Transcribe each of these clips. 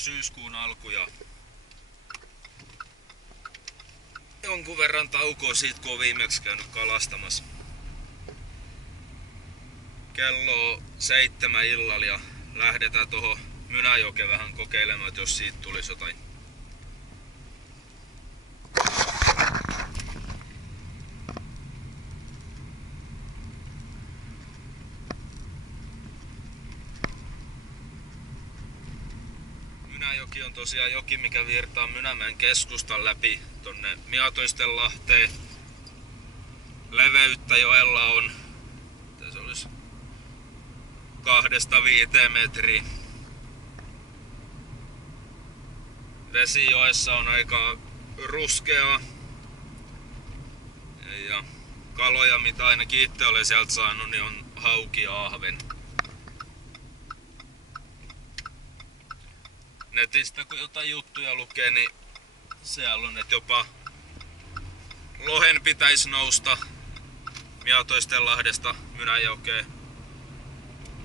syyskuun alku ja jonkun verran taukoa siitä, kun on viimeksi käynyt kalastamassa. Kello on 7 illalla ja lähdetään tuohon Mynäjokeen vähän kokeilemaan, että jos siitä tulisi jotain. Mynäjoki on tosiaan joki, mikä virtaa Mynämäen keskustan läpi tonne Miatoistenlahteen. Leveyttä joella on, se olisi 2–5 metriä. Vesi joessa on aika ruskeaa. Ja kaloja, mitä ainakin itse olen sieltä saanut, niin on hauki ja ahven. Netistä kun jotain juttuja lukee, niin siellä on, että jopa lohen pitäisi nousta Miatoistenlahdesta Mynäjokeen.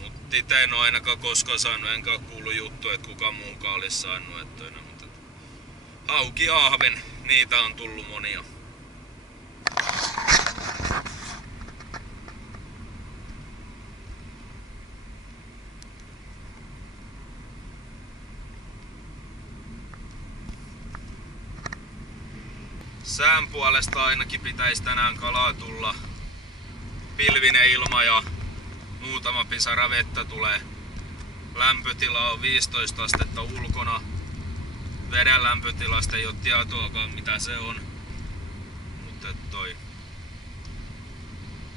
Mut ite en oo ainakaan koskaan saanut, enkä oo kuullut juttu, että kuka muukaan olisi saanut. Mutta hauki ja ahven, niitä on tullut monia. Sään puolesta ainakin pitäisi tänään kalaa tulla. Pilvinen ilma ja muutama pisara vettä tulee. Lämpötila on 15 astetta ulkona. Veden lämpötilasta ei ole tietoakaan mitä se on. Mutta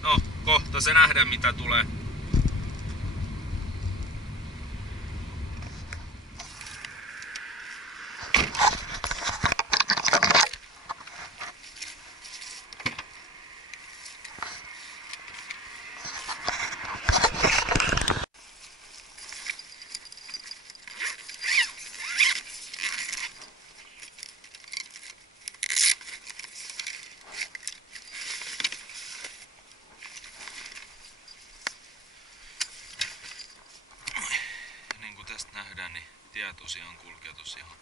no, kohta se nähdään mitä tulee. Nähdään, niin tie tosiaan kulkee tossa ihan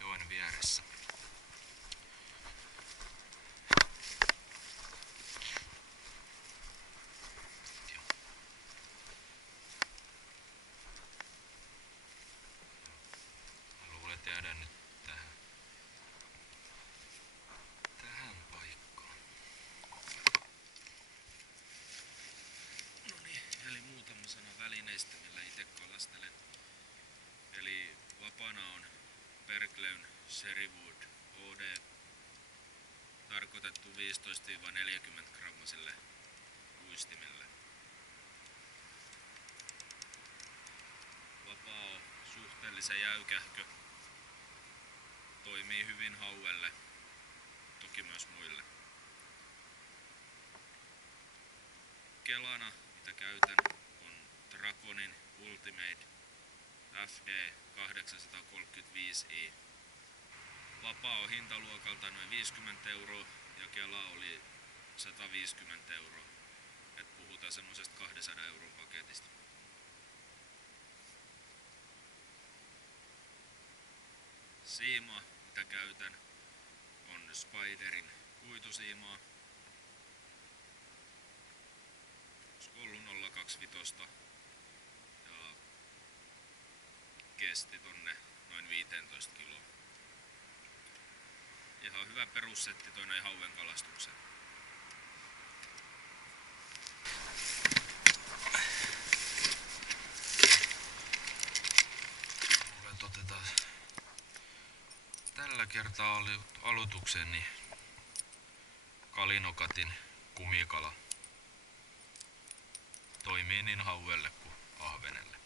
joen vieressä. Mä luulen, että jäädään nyt tähän paikkaan. No niin, eli muutama sana välineistä, millä itse kalastelen. Eli vapaana on Bergleyn Sherrywood OD, tarkoitettu 15–40 grammaselle uistimelle. Vapaa on suhteellisen jäykähkö, toimii hyvin hauelle, toki myös muille. Kelana, mitä käytän, on Dragonin Ultimate FD 835i. Vapaa on hintaluokalta noin 50 € ja kela oli 150 €. Et puhutaan semmosesta 200 € paketista. Siima, mitä käytän, on Spiderin kuitusiimaa. Olisiko ollut 025 ja kesti tonne noin 15 kiloa. Ihan hyvä perussetti tonne hauen kalastukseen. Otetaan tällä kertaa aloitukseen niin Kalinokatin kumikala. Toimii niin hauelle kuin ahvenelle.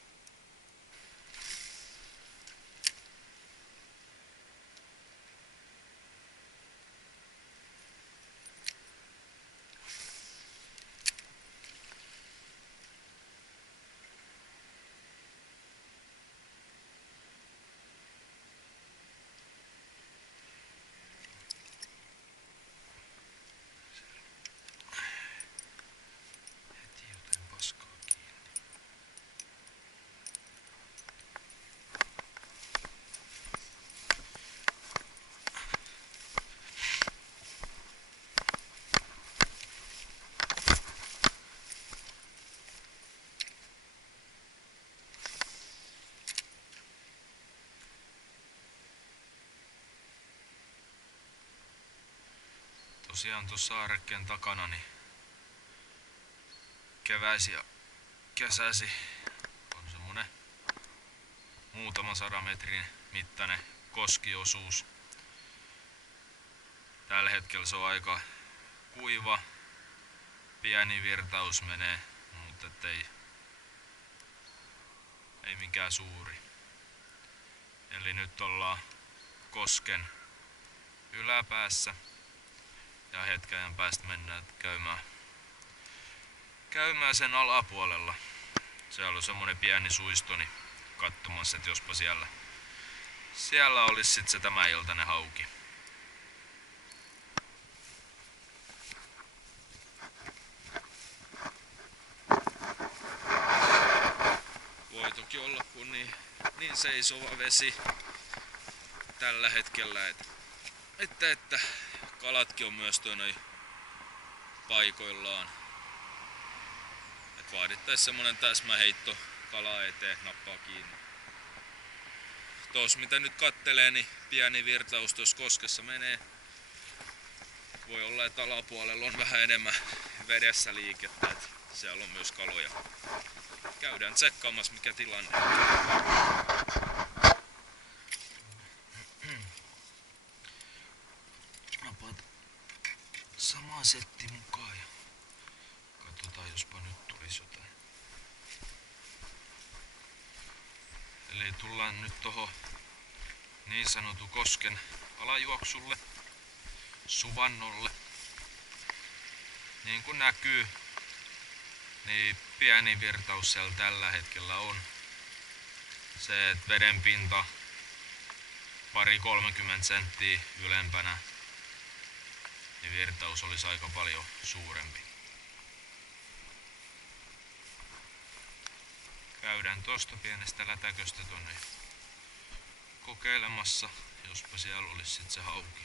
Heti joten paskaa kiinni. Tosiaan tuossa Saarekkeen takana niin keväisi ja kesäsi on semmonen muutama 100 metrin mittainen koskiosuus. Tällä hetkellä se on aika kuiva, pieni virtaus menee, mutta ei mikään suuri. Eli nyt ollaan kosken yläpäässä ja hetken ajan päästä mennään käymään sen alapuolella. Siellä on semmonen pieni suisto, niin katsomassa, että jospa siellä olisi sit se tämäniltainen hauki. Voi toki olla, kun niin seisova vesi tällä hetkellä, että kalatkin on myös tuonne paikoillaan. Et vaadittaisi semmonen täsmäheitto kalaa eteen, nappaa kiinni. Tuossa mitä nyt kattelee, niin pieni virtaus tuossa koskessa menee. Voi olla, että alapuolella on vähän enemmän vedessä liikettä, että siellä on myös kaloja. Käydään tsekkaamassa mikä tilanne. Napaat sama setti mukaan ja katsotaan jospa nyt tulisi jotain. Eli tullaan nyt tohon niin sanotun kosken alajuoksulle, suvannolle. Niin kuin näkyy, niin pieni virtaus siellä tällä hetkellä on. Se, että vedenpinta 20-30 senttiä ylempänä, niin virtaus olisi aika paljon suurempi. Käydään tosta pienestä lätäköstä tonne kokeilemassa, jospa siellä olisi sit se hauki.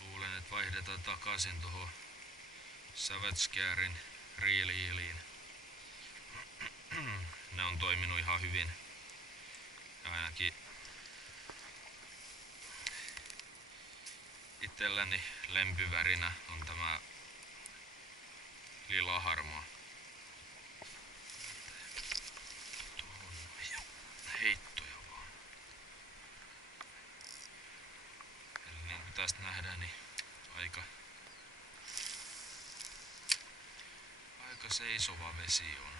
Luulen, että vaihdetaan takaisin tuohon Savage Scarin Reel-Eeliin. Ne on toiminut ihan hyvin. Ja ainakin itselläni lempivärinä on tämä lilaharmaa. Tuohon heittoja vaan. Eli niin kuin tästä nähdään, niin aika seisova vesi on.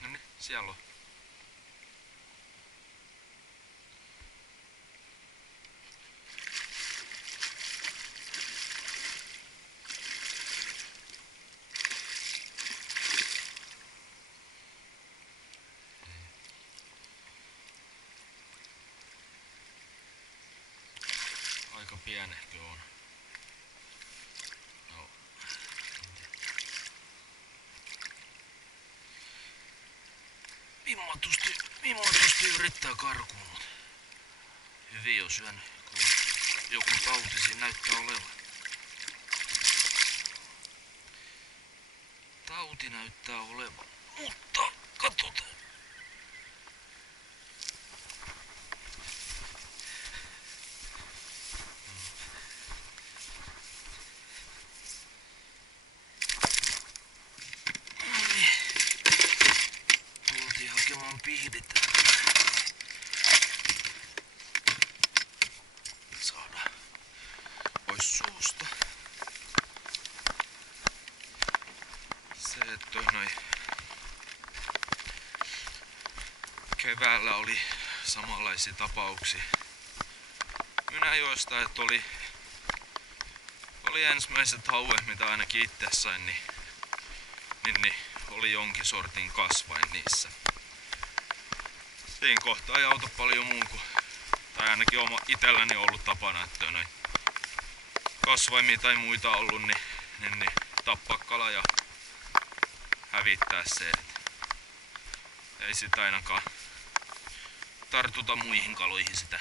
No niin, siellä on. Aika pienehkö on. Joo. Vimmatusti yrittää karkuun, mutta hyvin on syönyt, kun joku tauti siinä näyttää olevan. Tauti näyttää olevan, mutta katsotaan. Pihditään. Saadaan pois suusta. Se, että noin keväällä oli samanlaisia tapauksia Mynäjoesta, että oli ensimmäiset hauet, mitä ainakin itse sain, niin oli jonkin sortin kasvain niissä. Siinä kohtaa ei auta paljon muun kuin, tai ainakin itselläni on ollut tapana, että noin kasvaimia tai muita ollut, niin tappaa kala selittää se, että ei sitä ainakaan tartuta muihin kaloihin sitä.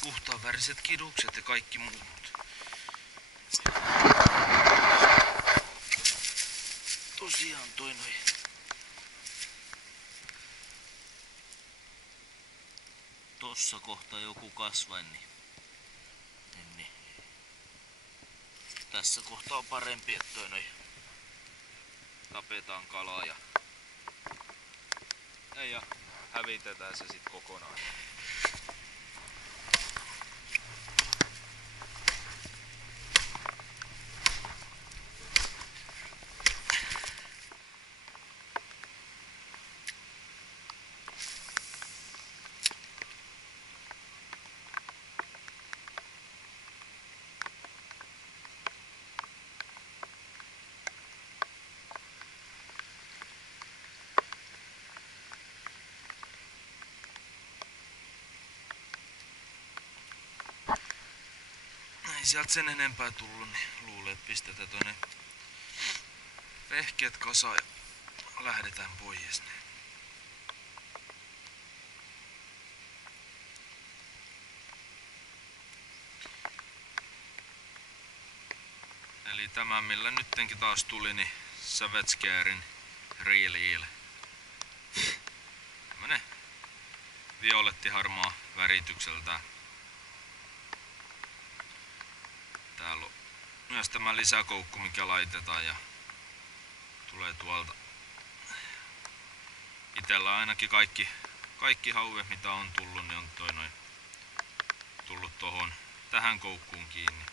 Puhtaanväriset kidukset ja kaikki muut. Tosiaan toi noin. Tossa kohtaa joku kasvain, niin tässä kohtaa on parempi, että toi noin tapetaan kalaa ja hävitetään se sit kokonaan. Ei sieltä sen enempää tullut, niin luulen, että pistetään tonne vehkeet kasaan ja lähdetään pois. Eli tämä millä nyttenkin taas tuli, niin Savage Scarin Real Eel. Tämmönen violettiharmaa väritykseltä. Täällä on myös tämä lisäkoukku, mikä laitetaan ja tulee tuolta. Itellä ainakin kaikki hauet mitä on tullut, niin on toi noin tullut tähän koukkuun kiinni.